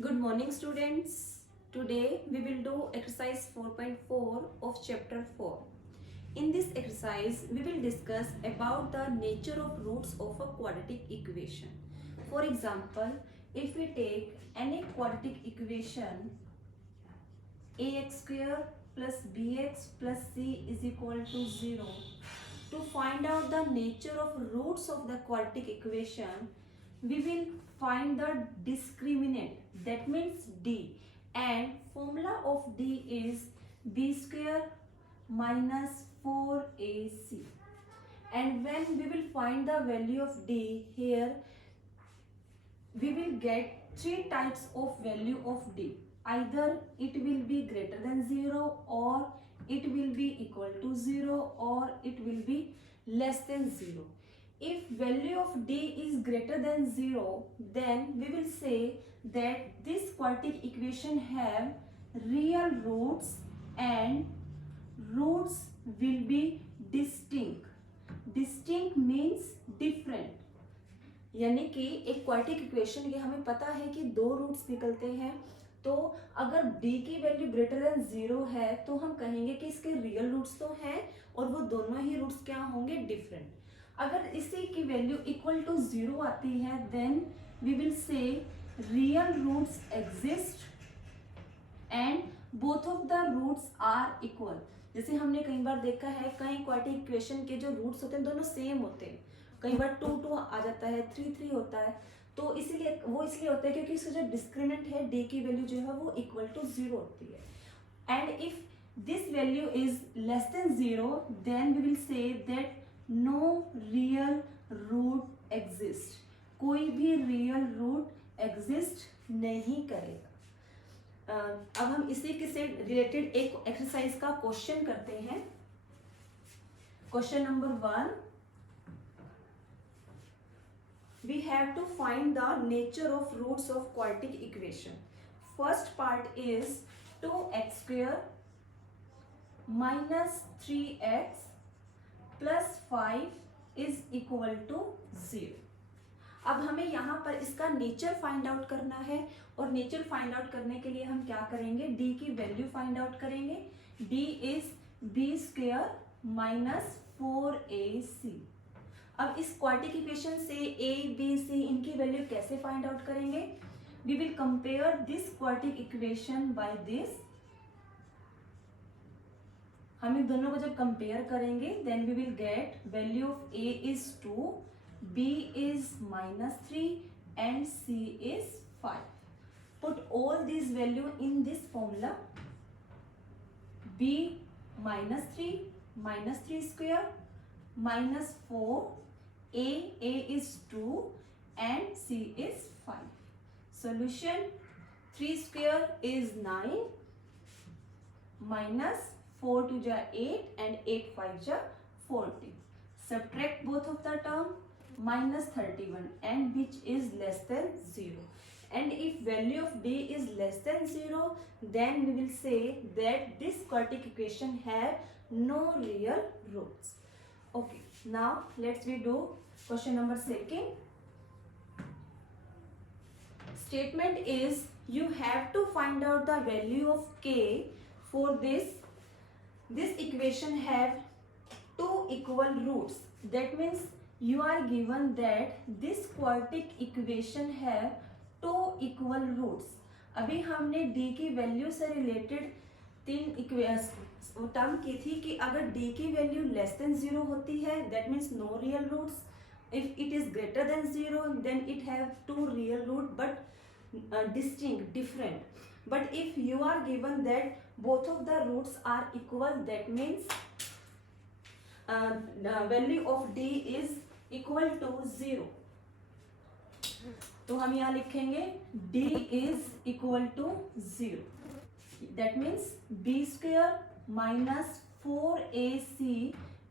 Good morning, students. Today we will do exercise 4.4 of chapter 4. In this exercise, we will discuss about the nature of roots of a quadratic equation. For example, if we take any quadratic equation ax square plus bx plus c is equal to 0. To find out the nature of roots of the quadratic equation, we will find the discriminant, that means d, and formula of d is b square minus 4ac. And when we will find the value of d, here we will get three types of value of d. Either it will be greater than 0, or it will be equal to 0, or it will be less than 0. If value of d is greater than 0, then we will say that this quadratic equation have real roots and roots will be distinct. Distinct means different. यानी कि एक quadratic equation के हमें पता है कि दो roots निकलते हैं, तो अगर d की वैल्यू ग्रेटर देन 0 है तो हम कहेंगे कि इसके रियल रूट्स तो हैं और वो दोनों ही रूट्स क्या होंगे, डिफरेंट. अगर इसी की वैल्यू इक्वल टू 0 आती है then we will say real roots exist and both of the roots are equal. जैसे हमने कई बार देखा है कई क्वाड्रेटिक इक्वेशन के जो रूट्स होते हैं दोनों सेम होते हैं. कई बार 2 2 आ जाता है, 3 3 होता है, तो इसीलिए वो इसलिए होता है क्योंकि इसका जो डिस्क्रिमिनेंट है d की वैल्यू जो है वो इक्वल टू 0 होती है. And if this value is less than 0 then we will say that no real root exist. कोई भी रियल रूट एग्जिस्ट नहीं करेगा. अब हम इसी के से रिलेटेड एक एक्सरसाइज का क्वेश्चन करते हैं. Question number 1, we have to find the nature of roots of quadratic equation. First part is 2x square minus 3x plus 5 is equal to 0. अब हमें यहाँ पर इसका नेचर फाइंड आउट करना है, और नेचर फाइंड आउट करने के लिए हम क्या करेंगे, d की वैल्यू फाइंड आउट करेंगे. d is b square minus 4ac. अब इस क्वाड्रेटिक इक्वेशन से a, b, c इनकी वैल्यू कैसे फाइंड आउट करेंगे, we will compare this quadratic equation by this. हम इन दोनों को जब कंपेयर करेंगे then we will get value of a is 2, b is -3 and c is 5. Put all this value in this formula. b -3 square minus 4, a is 2 and c is 5. Solution: 3 square is 9 minus 4 to ja 8 and 8 5 ja 40. Subtract both of the term, minus 31, and which is less than 0. And if value of d is less than 0, then we will say that this quadratic equation have no real roots. Okay, now let's we do question number 2. Statement is you have to find out the value of k for this equation have two equal roots. That means you are given that this quadratic equation have two equal roots. अभी हमने d की value से related तीन term की थी कि अगर d की वैल्यू लेस देन 0 होती है that means no real roots. If it is greater than 0 then it have two real root but distinct different. But if you are given that both of the roots are equal that means value of d is equal to 0. तो हम यहाँ लिखेंगे d is equal to 0. That means b square minus 4ac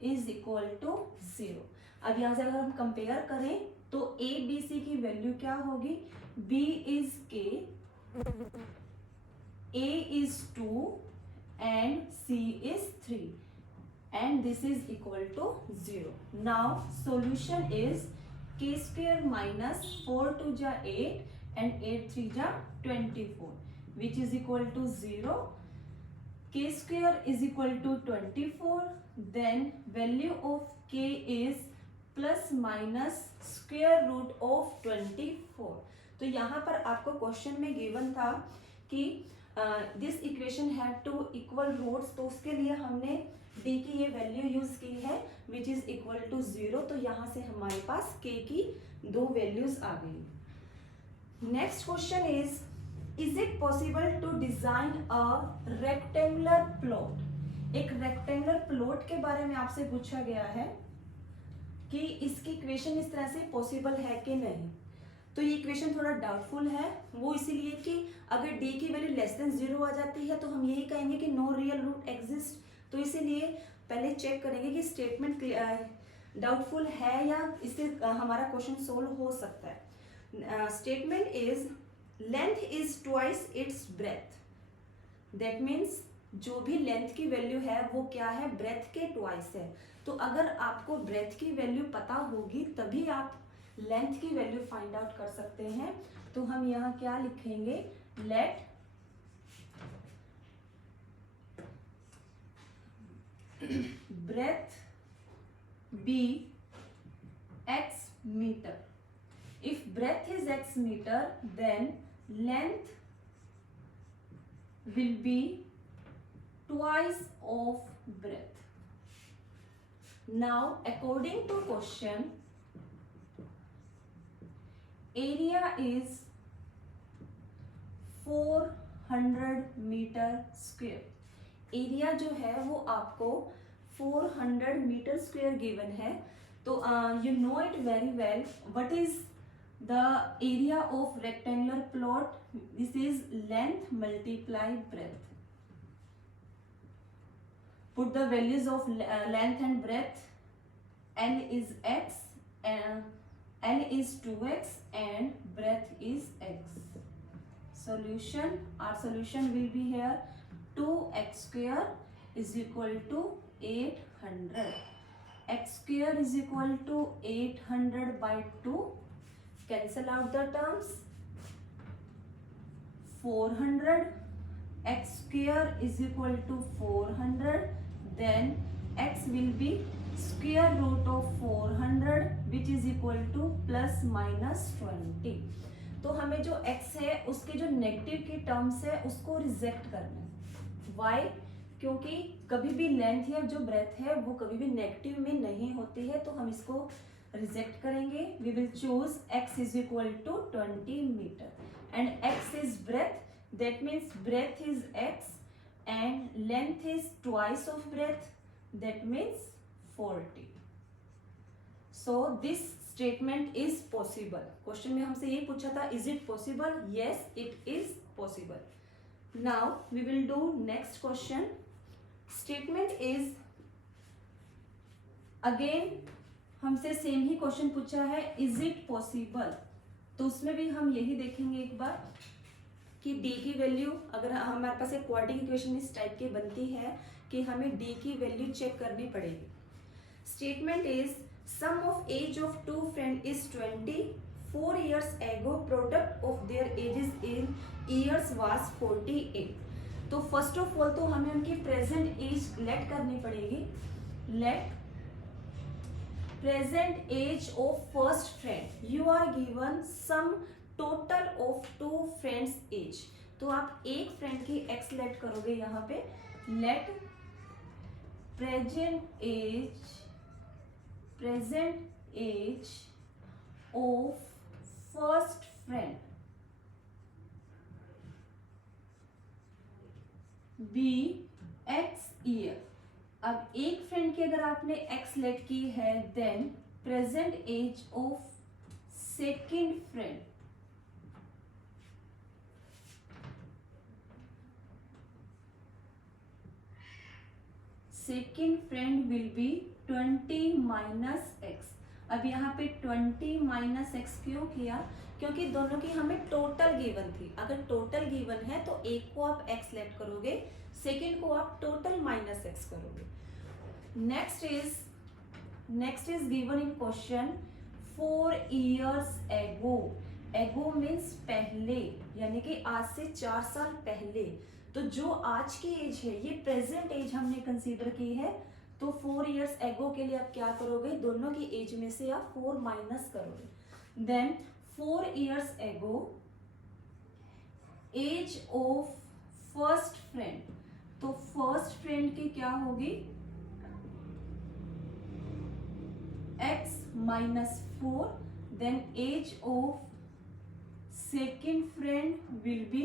is equal to 0. अब यहाँ से अगर हम compare करें तो a b c की वैल्यू क्या होगी, b is k, a is 2 and c is 3 and this is equal to 0. Now solution is k square minus 4 to ja 8 and 8 3 जा 24, which is equal to 0. K square is equal to 24. Then value of k is plus minus square root of 24. तो यहाँ पर आपको question में given था कि this equation have two equal roots, तो उसके लिए हमने d की ये वैल्यू यूज की है विच इज इक्वल टू 0. तो यहाँ से हमारे पास k की दो वैल्यूज आ गई. Next question is it possible to design a rectangular plot. एक रेक्टेंगुलर प्लॉट के बारे में आपसे पूछा गया है कि इसकी इक्वेशन इस तरह से पॉसिबल है कि नहीं. तो ये इक्वेशन थोड़ा डाउटफुल है, वो इसीलिए कि अगर d की वैल्यू लेस देन 0 आ जाती है तो हम यही कहेंगे कि नो रियल रूट एग्जिस्ट. तो इसीलिए पहले चेक करेंगे कि स्टेटमेंट डाउटफुल है या इससे हमारा क्वेश्चन सोल्व हो सकता है. Statement is length is twice its breath. That means जो भी लेंथ की वैल्यू है वो क्या है, ब्रेथ के ट्वाइस है. तो अगर आपको ब्रेथ की वैल्यू पता होगी तभी आप लेंथ की वैल्यू फाइंड आउट कर सकते हैं. तो हम यहाँ क्या लिखेंगे, late breadth be x meter. If breadth is x meter, then length will be twice of breadth. Now, according to question, area is 400 meter square. Area जो है वो आपको 400 मीटर स्क्वायर गिवन है. तो you know it very well what is the area of rectangular plot. This is length multiply breadth. Put the values of length and breadth. L is x and L is 2x and breadth is x. Solution, our solution will be here 2x square is equal to 800. X square is equal to 800 by 2. Cancel out the terms. 400. X square is equal to 400. Then x will be square root of 400 which is equal to plus minus 20. तो हमें जो x है उसके जो negative की terms है उसको reject करना है. वाई? क्योंकि कभी भी लेंथ या जो ब्रेथ है वो कभी भी नेगेटिव में नहीं होती है. तो हम इसको रिजेक्ट करेंगे. We will choose x is equal to 20 metre and x is breadth. That means breadth is x and length is twice of breadth. That means 40. So this statement is possible. क्वेश्चन में हमसे यही पूछा था, is it possible? Yes, it is possible. Now we will do next question. Statement is again हमसे same ही question पूछा है, is it possible? तो उसमें भी हम यही देखेंगे एक बार कि d की वैल्यू, अगर हमारे पास एक क्वाड्रेटिक इक्वेशन इस टाइप की बनती है कि हमें d की वैल्यू चेक करनी पड़ेगी. Statement is sum of age of two friends is 20. 4 years ago product of their ages in years was 48. तो फर्स्ट ऑफ ऑल तो हमें उनकी प्रेजेंट एज लेट करनी पड़ेगी. Let present age of first friend. You are given some total of two friends age. तो आप एक friend की एक्स लेट करोगे यहाँ पे. Let present age of first friend be x year. अब एक फ्रेंड की अगर आपने एक्स लेट की है then present age of second friend will be 20 minus x. अब यहाँ पे 20 माइनस एक्स क्यों किया? क्योंकि दोनों की हमें टोटल गिवन थी. अगर टोटल गिवन है तो एक को आप एक्स लेट करोगे, सेकेंड को आप टोटल माइनस एक्स करोगे. Next is given in question 4 years ago. एगो मीन्स पहले, यानी कि आज से 4 साल पहले। तो जो आज की एज है ये प्रेजेंट एज हमने कंसीडर की है। तो 4 इयर्स एगो के लिए आप क्या करोगे, दोनों की एज में से आप 4 माइनस करोगे। Then 4 years ago age of first friend, तो फर्स्ट फ्रेंड की क्या होगी, x minus 4। Then age of second friend will be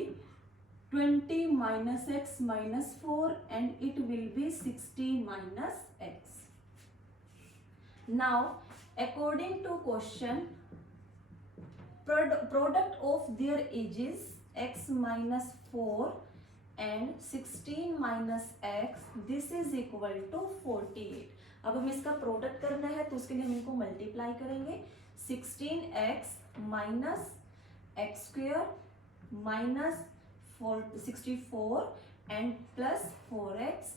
20 minus x minus 4 and it will be 60 minus x. Now according to question, product of their ages x minus 4 and 16 minus x, this is equal to 48. अब हमें इसका product करना है तो उसके लिए हम इनको मल्टीप्लाई करेंगे। 16x minus x square minus 64 and plus 4x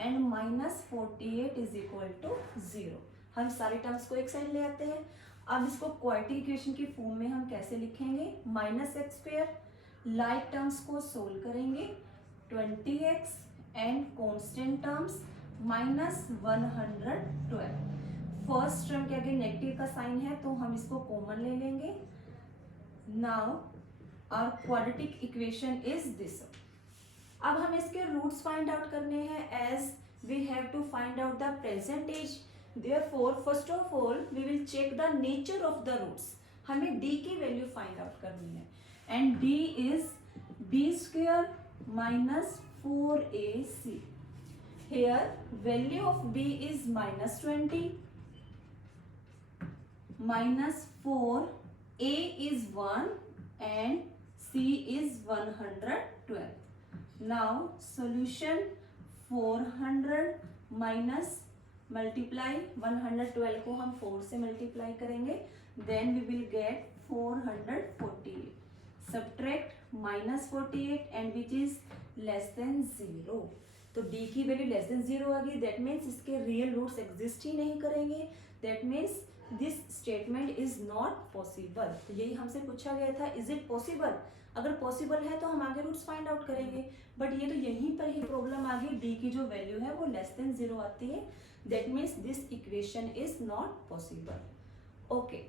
and minus 48 is equal to 0। हम सारे टर्म्स को एक साइड ले आते हैं। अब इसको क्वाड्रेटिक इक्वेशन की फॉर्म में हम कैसे लिखेंगे, minus x square, like terms को सोल्व करेंगे 20x and constant terms minus 112। First term के आगे नेगेटिव का साइन है तो हम इसको कॉमन ले लेंगे। Now our quadratic equation is this. अब हम इसके रूट्स फाइंड आउट करने हैं, as we have to find out the present age. Therefore, first of all, we will check the nature of the roots. हमें d की value find out करनी है, and d is b square minus 4ac. Here value of b is minus 20 minus 4. A is 1 and C is 112. Now solution 400 minus multiply 112 को हम 4 से multiply करेंगे, then we will get 448. Subtract minus 48 and which is less than 0. तो d की value less than 0 आ गई, that means इसके real roots exist ही नहीं करेंगे, that means this statement is not possible. तो यही हमसे पूछा गया था, इज इट पॉसिबल। अगर पॉसिबल है तो हम आगे रूट्स फाइंड आउट करेंगे, बट ये तो यहीं पर ही प्रॉब्लम आ गई, डी की जो वैल्यू है वो लेस देन 0 आती है, that means this equation is not possible. Okay,